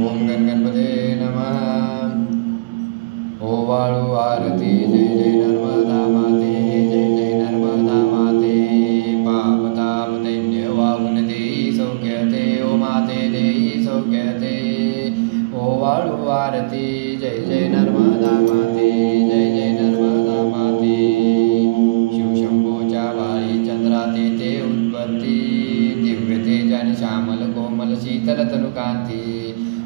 ओम गणपते नमः। ओवाळू आरती जय जय नर्मदा माते, जय जय नर्मदा माते। पाप ताप दैन्य वाहून देई सौख्यते, ओ माते देई सौख्यते। ओवाळू आरती जय जय नर्मदा माते, जय जय नर्मदा माते। शिवशंभूच्या वाळी चंद्राते ते उत्पत्ती, दिव्य तेजाने श्यामल कोमल शीतल तनुकांती।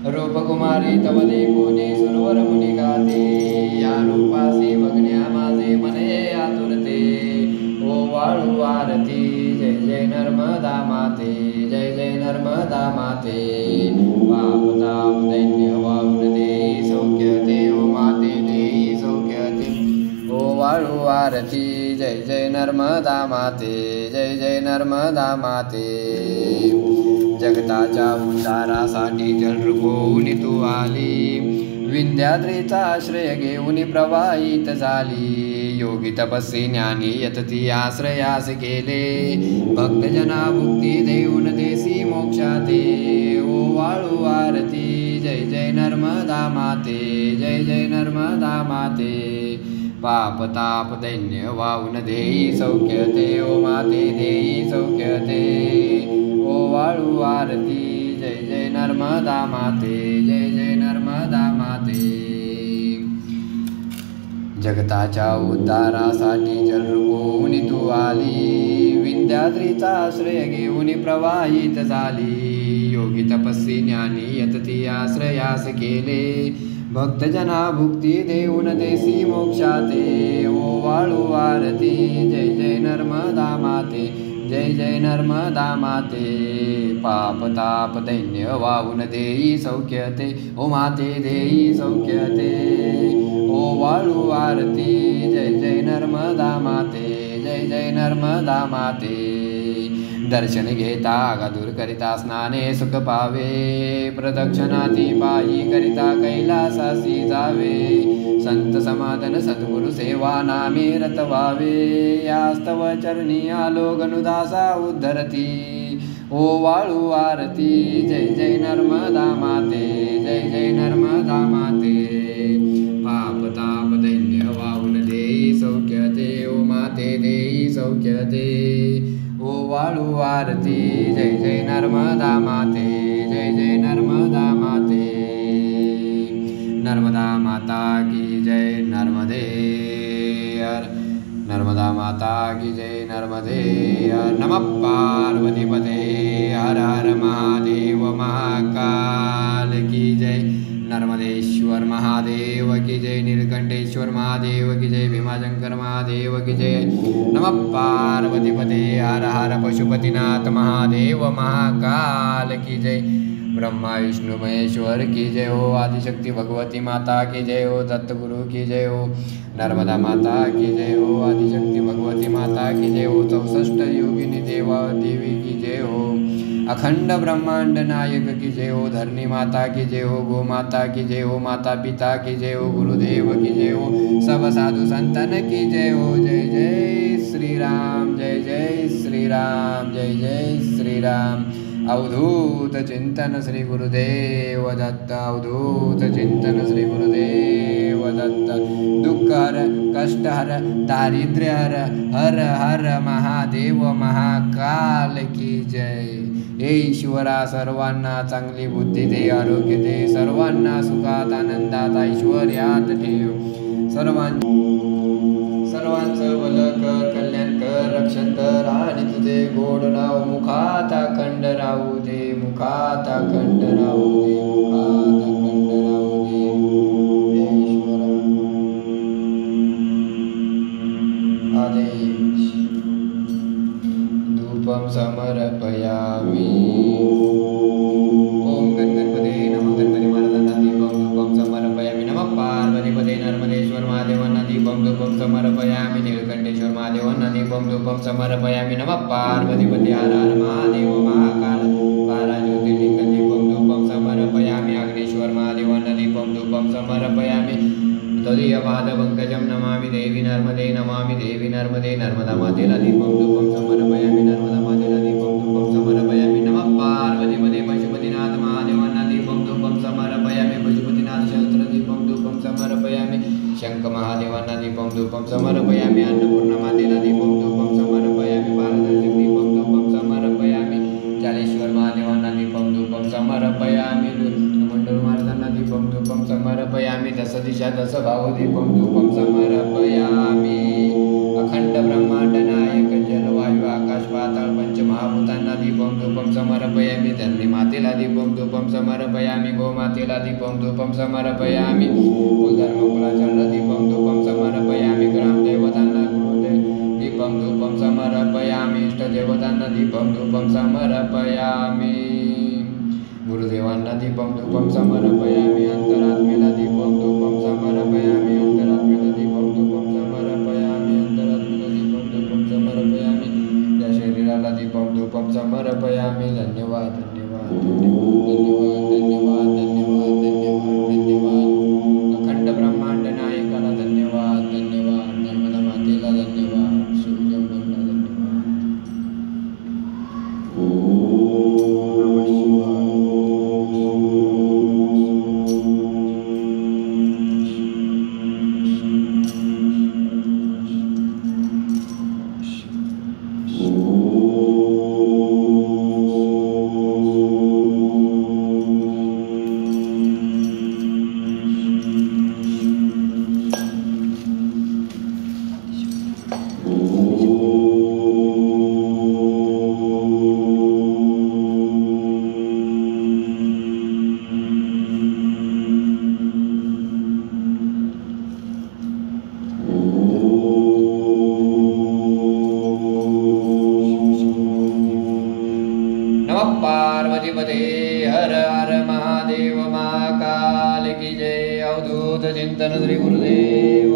रूपकुमारी तव देखोनी सुरवर मुनी गाते, या रूपासी बघण्या माझे मने आतुरते। ओवाळू आरती जय जय नर्मदा माते, जय जय नर्मदा माते। पाप ताप दैन्य वाहून देई सौख्यते, ओ माते देई सौख्यते। ओवाळू आरती जय जय नर्मदा माते, जय जय नर्मदा माते। जगताच्या उद्धारासाठी जलरूप होऊन तू आली, विंध्याद्रीचा आश्रय घेऊन प्रवाहित झाली। योगी तपस्वी ज्ञानी यतती आश्रयास गेले, भक्तजना मुक्ती देऊन देसी मोक्षाते। ओवाळू आरती जय जय नर्मदा माते, जय जय नर्मदा माते। पाप ताप दैन्य वाहून देई सौख्यते, ओ माते देई सौख्यते। ओवाळू आरती जय जय नर्मदा माते, जय जय नर्मदा माते। जगताच्या उद्धारासाठी जलरूप होऊन तू आली, विंध्याद्रीचा आश्रय घेऊन प्रवाहित झाली। योगी तपस्वी ज्ञानी यतती आश्रयास केले, भक्तजना भुक्ती देऊन देसी मोक्षाते। ओवाळू आरती जय जय नर्मदा माते, जय जय नर्मदा माते। पाप ताप दैन्य वाहून देई सौख्यते, ओ माते देई सौख्यते। ओवाळू आरती जय जय नर्मदा माते, जय जय नर्मदा माते। दर्शन घेता आगादूर करिता स्नाने सुख पावे, प्रदक्षिणाती पायी करिता कैलासासी जावे। संत समाधान सद्गुरु सेवा नामे रत व्हावे, यास्तव चरणी आलो गनुदासा उद्धरती। ओवाळू आरती जय जय नर्मदा माते, जय जय नर्मदा माते। पाप ताप दैन्य वाहून देई सौख्यते, ओ माते देई सौख्यते। ओवाळू आरती जय जय नर्मदा माते, जय जय नर्मदा माते। नर्मदा माता की जय, नर्मदे हर। नर्मदा माता की जय, नर्मदे हर। नमः पार्वतीपते हर हर महादेव महाकाल की जय। नर्मदेश्वर महादेव की जय, नीलकंठेश्वर महादेव की जय, भीमाशंकर महादेव की जय। नमः पार्वतीपते हर हर पशुपतिनाथ महादेव महाकाल की जय। ब्रह्मा विष्णु महेश्वर की जय हो, आदिशक्ति भगवती माता की जय हो, दत्तगुरु की जय हो। नर्मदा माता की जय हो, आदिशक्ति भगवती माता की जय हो, 64 योगिनी देवा देवी की जय हो। अखंड ब्रह्मांड नायक की जय हो, धरणी माता की जय हो, गो माता की जय हो, माता पिता की जय हो, गुरुदेव की जय हो, सब साधु संतन की जय हो। जय जय श्री राम, जय जय श्री राम, जय जय श्री राम। अवधूत चिंतन श्री गुरुदेव दत्त, अवधूत चिंतन श्री गुरुदेव दत्त। दुःख हर कष्ट हर दारिद्र्य हर, हर हर महादेव महाकाल की जय। हे ईश्वरा सर्वांना चांगली बुद्धी दे, आरोग्य दे, सर्वांना सुखात आनंदात ऐश्वर्यात ठेव। सर्वांचं भलं कर, कल्याण कर, रक्षण कर, आणि तुझे गोड नाव मुखात अखंड राहू दे, मुखात अखंड राहू दे, मुखात अखंड राहू दे। हे ईश्वरा आदेश। धूपम समर्पयामि। ओम गणपते नमः। गणपती महाराजांना दीपम धूपम समर्पयामि। नमः पार्वतीपते नर्मदेश्वर महादेवांना दीपम धूपम समर्पयामि। नीलकंठेश्वर महादेवांना दीपम धूपम समर्पयामि। नमः पार्वतीपते हर हर महादेव महाकाल। 12 ज्योतिर्लिंग दीपम धूपम समर्पयामि। अग्नेश्वर महादेवांना दीपम धूपम समर्पयामि। तदीय पादपंकजं नमामि देवी नर्मदे, नमामि देवी नर्मदे। नर्मदा मातेला दीपम धूपम समर्पयामि, नर्मदा मातेला दीपम धूपम समर्पयामि। नमः पार्वतीपते पशुपतिनाथ महादेवांना दीपम धूपम समर्पयामि। शंख महादेवांना दीपम धूपम समर्पयामी अन्नपूर्णा मातेला दीपम धूपम समर्पयामी पारदर्शक दीपम धूपम समर्पयामी चालेश्वर महादेवांना दीपम धूपम समर्पयामी मंडळ महाराजांना दीपम धूपम समर्पयामी दश दिशा दश भाव दीपम धूपम समर्पयामी अखंड ब्रह्मांड नायक जल वायू आकाश पाताळ पंचमहाभूतांना दीपम धूपम समर्पयामी धरणी मातेला दीपम धूपम समर्पयामी गोमातेला दीपम धूपम समर्पयामी कुलधर्म कुलाचार्य दीपम धूपम समर्पयामी ग्रामदेवतांना दीपम धूपम समर्पयामी इष्टदेवतांना दीपम धूपम समर्पयामी गुरुदेवांना दीपम धूपम समर्पयामी अंतरात्मेला दीपम धूपम समर्पयामी अंतरात्मेला दीपम धूपम समर्पयामी अंतरात्मेला दीपम धूपम समर्पयामी या शरीराला दीपम धूपम समर्पयामी धन्यवाद धन्यवाद धन्यवाद धन्यवाद धन्यवाद धन्यवाद धन्यवाद अखंड ब्रह्मांड नायकाला धन्यवाद धन्यवाद नर्मदा मातेला धन्यवाद सूर्यजंबरला धन्यवाद नमः शिवाय पार्वतीपते हर हर महादेव महाकाल की जय अवधूत चिंतन श्री गुरुदेव